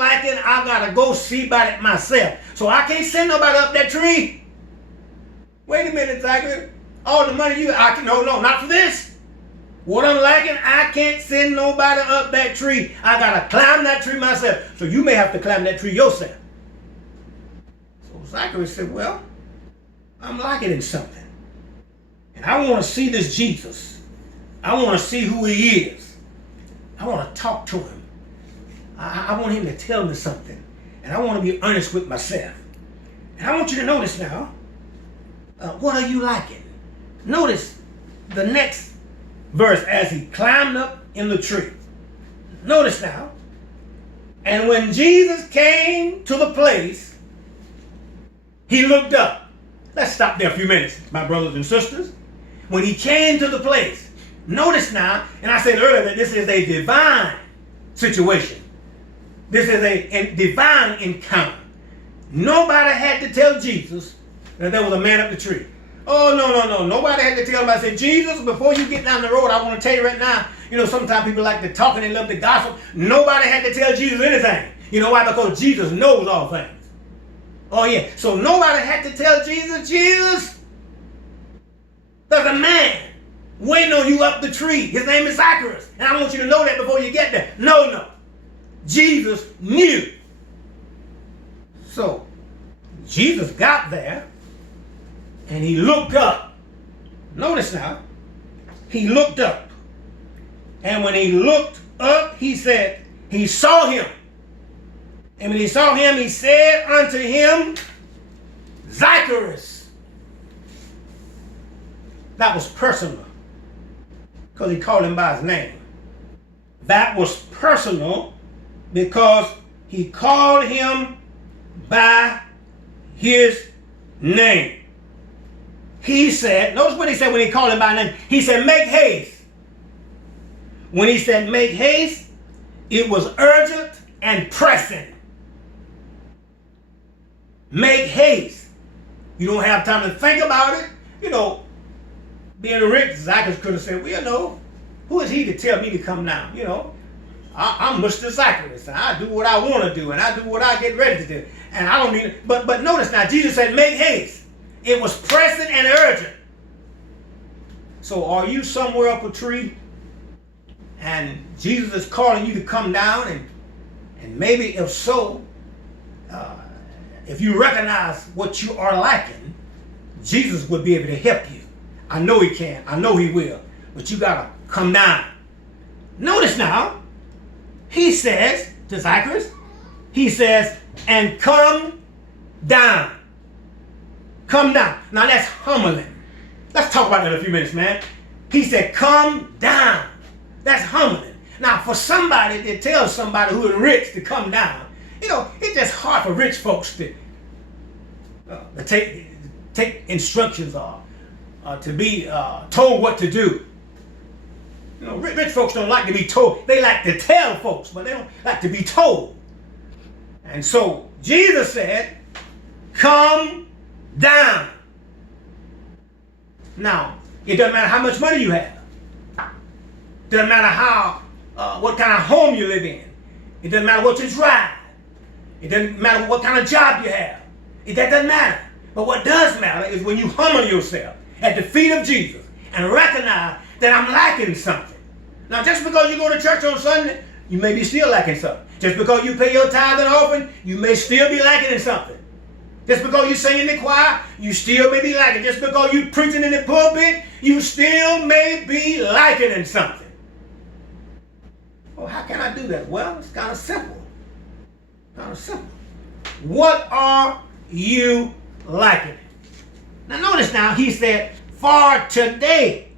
liking, I gotta go see about it myself. So I can't send nobody up that tree. Wait a minute, Zachary. All the money no, not for this. What I'm liking, I can't send nobody up that tree. I gotta climb that tree myself. So you may have to climb that tree yourself. So Zachary said, well, I'm liking in something. And I want to see this Jesus. I want to see who he is. I want to talk to him. I want him to tell me something. And I want to be honest with myself. And I want you to notice now, what are you liking? Notice the next verse as he climbed up in the tree. Notice now, and when Jesus came to the place, he looked up. Let's stop there a few minutes, my brothers and sisters. When he came to the place, notice now, and I said earlier that this is a divine situation. This is a divine encounter. Nobody had to tell Jesus that there was a man up the tree. Oh, no. Nobody had to tell him. I said, Jesus, before you get down the road, I want to tell you right now, sometimes people like to talk and they love to gossip. Nobody had to tell Jesus anything. You know why? Because Jesus knows all things. Oh, yeah. So nobody had to tell Jesus, there's a man waiting on you up the tree. His name is Zacharias. And I want you to know that before you get there. No. Jesus knew. So Jesus got there and he looked up. Notice now, he looked up. And when he looked up, he said, he saw him. And when he saw him, he said unto him, Zacharias. That was personal, because he called him by his name. That was personal because he called him by his name. He said, notice what he said when he called him by name. He said, make haste. When he said make haste, it was urgent and pressing. Make haste. You don't have time to think about it. Being rich, Zacharias could have said, well, who is he to tell me to come down? I'm Mr. Zacharias, and I do what I want to do, and I do what I get ready to do. And I don't need, but notice now, Jesus said, make haste. It was pressing and urgent. So are you somewhere up a tree, and Jesus is calling you to come down, and maybe if so, if you recognize what you are lacking, Jesus would be able to help you. I know he can. I know he will. But you got to come down. Notice now, he says to Zacharias, he says, and come down. Come down. Now that's humbling. Let's talk about that in a few minutes, man. He said, come down. That's humbling. Now, for somebody to tell somebody who is rich to come down, it's just hard for rich folks to take instructions or to be told what to do. Rich folks don't like to be told. They like to tell folks, but they don't like to be told. And so Jesus said, come down. Now, it doesn't matter how much money you have. It doesn't matter what kind of home you live in. It doesn't matter what you drive. It doesn't matter what kind of job you have. That doesn't matter. But what does matter is when you humble yourself at the feet of Jesus and recognize that I'm lacking something. Now, just because you go to church on Sunday, you may be still lacking something. Just because you pay your tithe and offering, you may still be lacking in something. Just because you sing in the choir, you still may be lacking. Just because you preaching in the pulpit, you still may be lacking in something. Well, how can I do that? Well, it's kind of simple. What are you lacking? Now notice now, he said, for today.